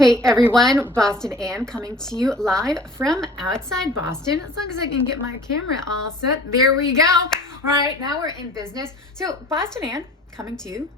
Hey everyone, Boston Ann coming to you live from outside Boston. As long as I can get my camera all set. There we go. All right, now we're in business. So Boston Ann coming to you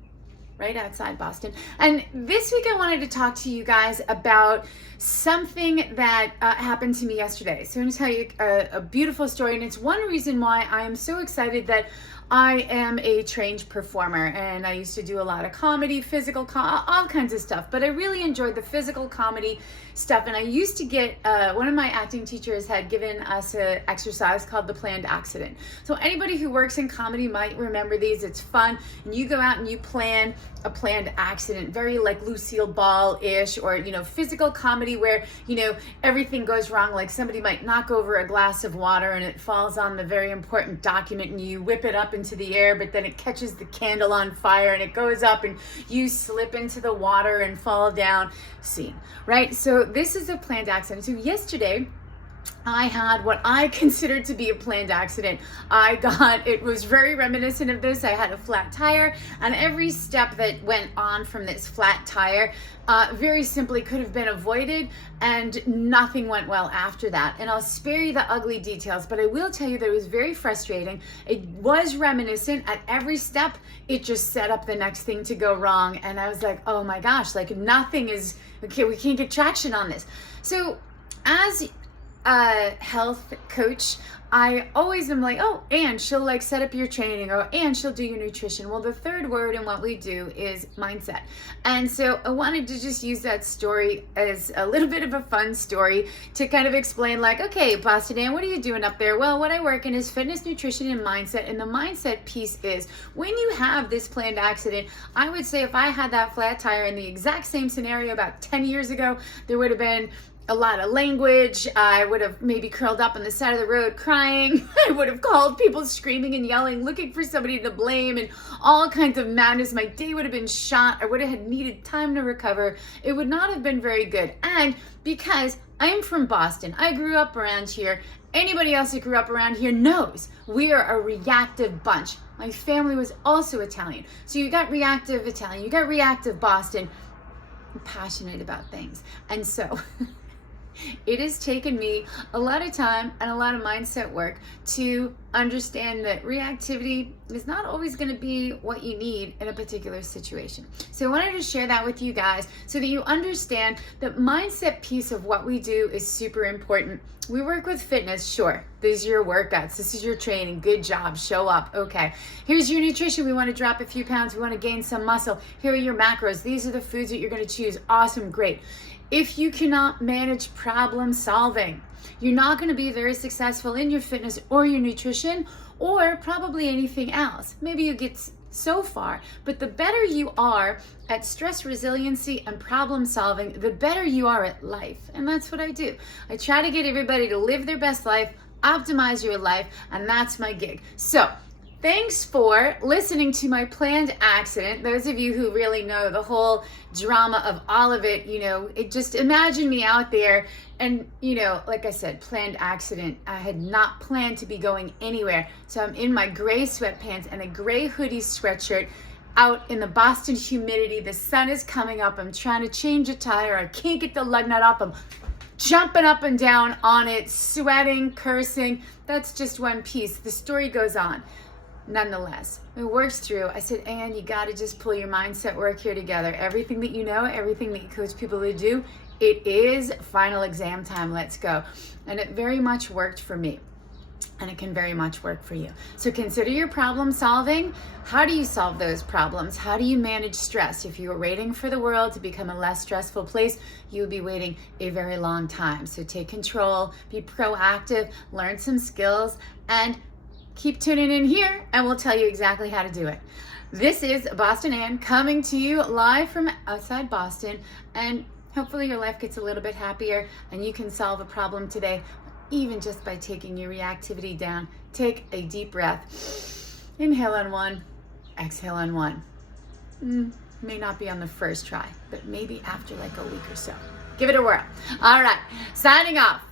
right outside Boston. And this week I wanted to talk to you guys about something that happened to me yesterday. So I'm going to tell you a beautiful story, and it's one reason why I am so excited that I am a trained performer, and I used to do a lot of comedy, physical, all kinds of stuff, but I really enjoyed the physical comedy stuff. And I used to get, one of my acting teachers had given us an exercise called the planned accident. So anybody who works in comedy might remember these. It's fun, and you go out and you plan a planned accident, very like Lucille Ball-ish, or, physical comedy where, everything goes wrong. Like somebody might knock over a glass of water and it falls on the very important document, and you whip it up into the air, but then it catches the candle on fire and it goes up and you slip into the water and fall down. Scene, right? So this is a planned accident. So yesterday, I had what I considered to be a planned accident. It was very reminiscent of this. I had a flat tire, and every step that went on from this flat tire very simply could have been avoided, and nothing went well after that. And I'll spare you the ugly details, but I will tell you that it was very frustrating. It was reminiscent. At every step, it just set up the next thing to go wrong. And I was like, oh my gosh, like nothing is, okay, we can't get traction on this. So as a health coach, I always am like, oh, and she'll like set up your training, or and she'll do your nutrition. Well, the third word in what we do is mindset. And so I wanted to just use that story as a little bit of a fun story to kind of explain, like, okay, Boston Ann, what are you doing up there? Well, what I work in is fitness, nutrition, and mindset. And the mindset piece is when you have this planned accident, I would say if I had that flat tire in the exact same scenario about 10 years ago, there would have been a lot of language. I would have maybe curled up on the side of the road crying. I would have called people screaming and yelling, looking for somebody to blame, and all kinds of madness. My day would have been shot. I would have had needed time to recover. It would not have been very good. And because I'm from Boston, I grew up around here. Anybody else that grew up around here knows we are a reactive bunch. My family was also Italian. So you got reactive Italian, you got reactive Boston. I'm passionate about things. And so it has taken me a lot of time and a lot of mindset work to understand that reactivity is not always going to be what you need in a particular situation. So I wanted to share that with you guys so that you understand the mindset piece of what we do is super important. We work with fitness, sure. These are your workouts. This is your training. Good job. Show up. Okay. Here's your nutrition. We want to drop a few pounds. We want to gain some muscle. Here are your macros. These are the foods that you're going to choose. Awesome. Great. If you cannot manage problem solving, you're not going to be very successful in your fitness or your nutrition, or probably anything else. Maybe you get so far, but the better you are at stress resiliency and problem solving, the better you are at life. And that's what I do. I try to get everybody to live their best life, optimize your life, and that's my gig. So thanks for listening to my planned accident. Those of you who really know the whole drama of all of it, just imagine me out there and, like I said, planned accident. I had not planned to be going anywhere. So I'm in my gray sweatpants and a gray hoodie sweatshirt out in the Boston humidity. The sun is coming up. I'm trying to change a tire. I can't get the lug nut off. I'm jumping up and down on it, sweating, cursing. That's just one piece. The story goes on. Nonetheless, it works through. I said, Ann, you got to just pull your mindset work here together. Everything that you know, everything that you coach people to do, it is final exam time. Let's go. And it very much worked for me. And it can very much work for you. So consider your problem solving. How do you solve those problems? How do you manage stress? If you were waiting for the world to become a less stressful place, you would be waiting a very long time. So take control, be proactive, learn some skills, and keep tuning in here, and we'll tell you exactly how to do it. This is Boston Ann coming to you live from outside Boston, and hopefully your life gets a little bit happier and you can solve a problem today, even just by taking your reactivity down. Take a deep breath. Inhale on one, exhale on one. May not be on the first try, but maybe after like a week or so. Give it a whirl. All right, signing off.